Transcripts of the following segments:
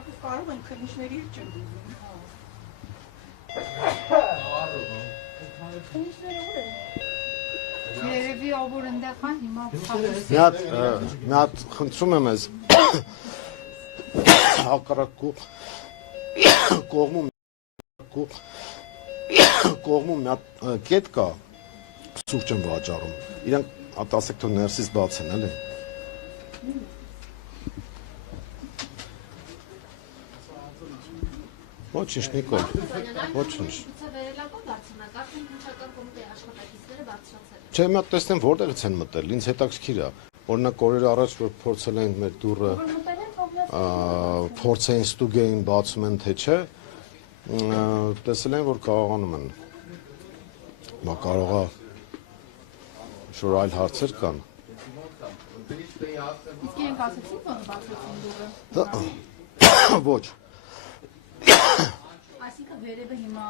Իրականում կարող են քննիչների հետ չընդունում։ Քննիչները ուր են։ Երևի ով ընդեղ կան հիմա մի հատ խնդրում եմ ես հակառակ կողմում մի հատ կետ կա սուրճ են վաճառում իրանք ասեք թող ներսից բաց են էլի ոչինչ Նիկոլ ոչինչ Չէ, մի հատ տեսնեմ որտեղից են մտել, ինձ հետաքրքիր է։ Օրինակ օրեր առաջ որ փորձել են մեր դուռը փորձային ստուգեին բացում են թե չէ, տեսել են որ կարողանում են։ Հիմա կարող է շուտ այլ հարցեր կան։ Իսկ իրենք ասեցին որ բացեցին դուռը։ Ոչ։ Այսինքն վերևը հիմա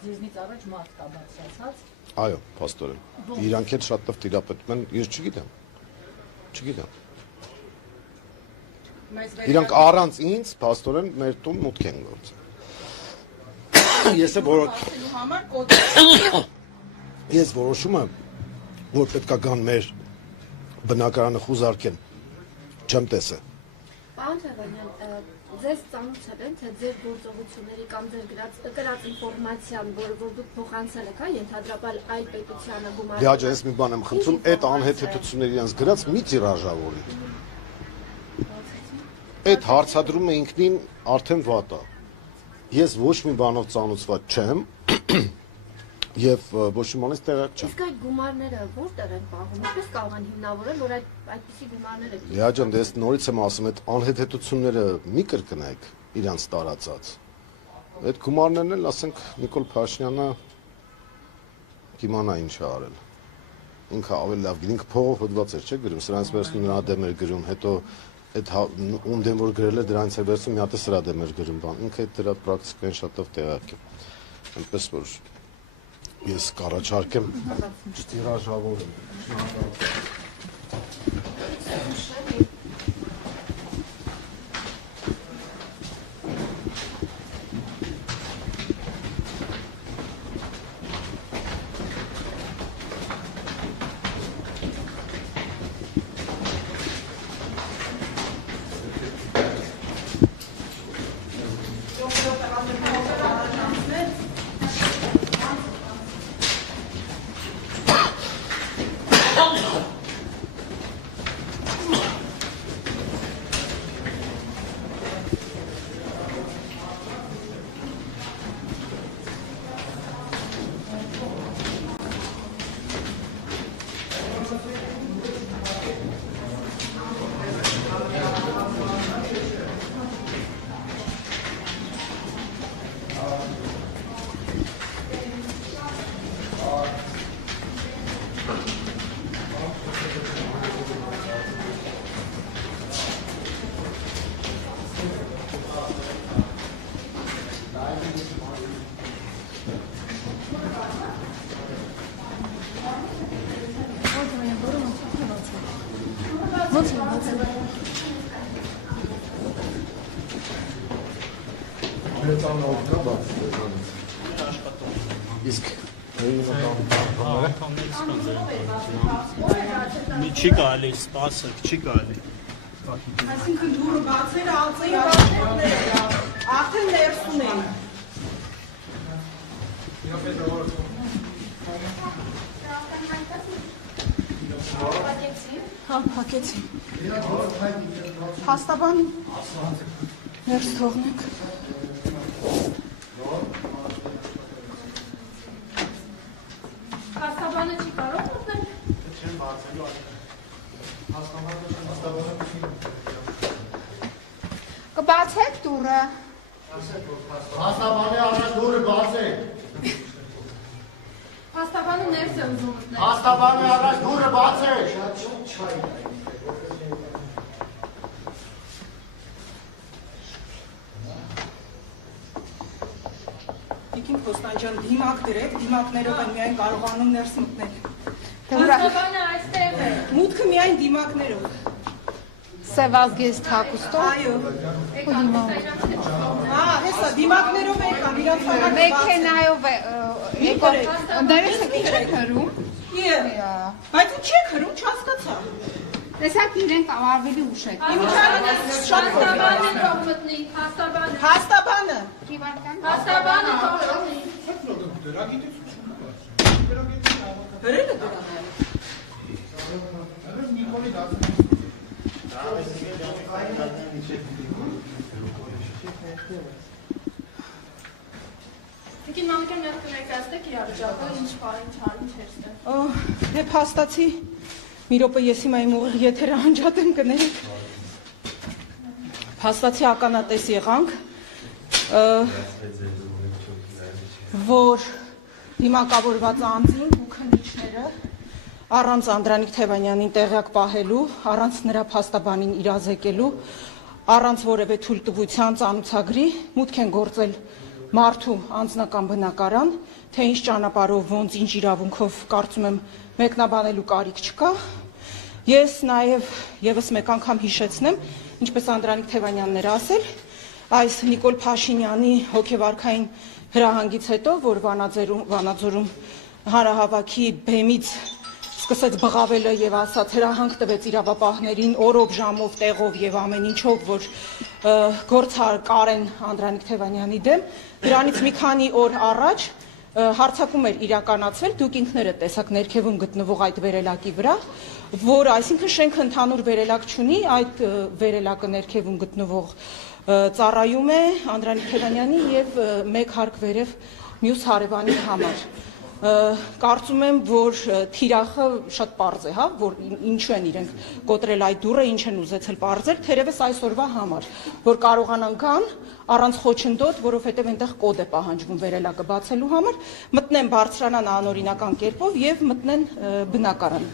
ձեզնից առաջ մարդ կա բացացած։ Այո, փաստորեն։ Իրանք էլ շատ լավ տիրապետում են, ես չգիտեմ։ Իրանք առանց ինձ փաստորեն մեր տուն մուտք են գործել։ Ես որոշում եմ, որ պետք է գան մեր բնակարանը խուզարկեն։ Չեմ տեսել։ Պարոն Թևանյան, ձեզ ծանոթ են, թե ձեր գործողությունների կամ ձեր կրած ինֆորմացիան, որը որ դուք փոխանցել եք, ենթադրաբար այլ պետությանը գումարել։ Լիաջա, ես մի բան եմ խնդրում, այդ անհեթեթությունների իրենց գրած մի տիրաժավորի։ Այդ հարցադրումը ինքնին արդեն վատ է։ Ես ոչ մի բանով ծանոթված չեմ եւ ոչ մի բանից տեղյակ չեմ։ Իսկ այդ գումարները որտեղ են պահվում։ Ինչպես կարող են հիմնավորել, որ այդպիսի գումարներ եք։ Լիաջան, դες նորից եմ ասում, այդ անհեթեթությունները մի կրկնեք իրանց տարածած։ Այդ գումարներն էլ, ասենք, Նիկոլ Փաշինյանը կիմանա ինչ է արել։ Ինքը ավելի լավ գիտի, ինքը փողով հոդված էր, չէ՞ գրում, սրանից վերցնում նրա դեմ էր գրում, հետո այդ ում դեմ որ գրել է դրանից է վերցնում, մի հատ է սրա դեմ էր գրում բան։ Ինքը այդ դրա պրակտիկային շատ լավ տեղյակ է։ Այնպես որ ես կառաջարկեմ չտիրաժավորեմ։ Չի կարելի, սպասեք, չի կարելի։ Այսինքն դուրը բացերը ածեի արդեն ներսում են։ Հա, փակեցի։ Հաստաբան ներս թողնեք։ Հաստաբանը չի կարող մտնել։ Չեմ բացելու այդ։ Կբացեք դուրը։ Հաստաբանի առաջ դուրը բացեք։ Հաստաբանը ներս է ուզում մտնել։ Հաստաբանի առաջ դուրը բացեք։ Տիկին Խոստանջան, դիմակ դրեք, դիմակներով են միայն կարողանում ներս մտնել։ Հաստաբանը այստեղ է։ Մուտքը միայն դիմակներով։ Սևակ գեստ հագուստով։ Այո։ Հեսա դիմակներով եկան, իրանց համար Մեքենայով եկող ընդերս չեք հրում։ Բայց ու չեք հրում, չհասկացա։ Տեսակ իրենք ավելի ուշ եք։ Իմիջարանը շատ Հաստաբանը թող մտնի, հաստաբանը։ Հաստաբանը։ Հաստաբանը թող մտնի։ Հրելը դրան։ Տիկին մամիկան մի հատ կներկայացնեք իր արժակը, ինչ բարին չարին չերստը։ Դե փաստացի մի րոպե ես հիմա իմ ուղիղ եթերը անջատեմ կներեք։ Փաստացի ականատես եղանք, որ դիմակավորված անձին ու քննիչները առանց Անդրանիկ Թևանյանին տեղյակ պահելու, առանց նրա փաստաբանին իրազեկելու, առանց որևէ թույլտվության ծանուցագրի մուտք են գործել մարդու անձնական բնակարան, թե ինչ ճանապարհով, ոնց ինչ իրավունքով կարծում եմ մեկնաբանելու կարիք չկա։ Ես նաև եւս մեկ անգամ հիշեցնեմ, ինչպես Անդրանիկ Թևանյանն էր ասել, այս Նիկոլ Փաշինյանի հոգեվարքային հրահանգից հետո, որ Վանաձորում հանրահավաքի բեմից սկսեց բղավելը եւ ասաց հրահանգ տվեց իրավապահներին օրով, ժամով, տեղով եւ ամեն ինչով, որ գործ կարեն Անդրանիկ Թևանյանի դեմ, դրանից մի քանի օր առաջ հարցակում էր իրականացվել, դուք ինքներդ տեսաք ներքևում գտնվող այդ վերելակի վրա, որ այսինքն շենքը ընդհանուր վերելակ չունի, այդ վերելակը ներքևում գտնվող ծառայում է Անդրանիկ Թևանյանի եւ մեկ հարկ վերև մյուս հարևանի համար։ Կարծում եմ, որ թիրախը շատ պարզ է, հա, որ ինչու են իրենք կոտրել այդ դուռը, ինչ են ուզեցել պարզել, թերևս այսօրվա համար, որ կարողանան գան առանց խոչընդոտ, որովհետև այնտեղ կոդ է պահանջվում վերելակը բացելու համար, մտնեն բարձրանան անօրինական կերպով եւ մտնեն բնակարան։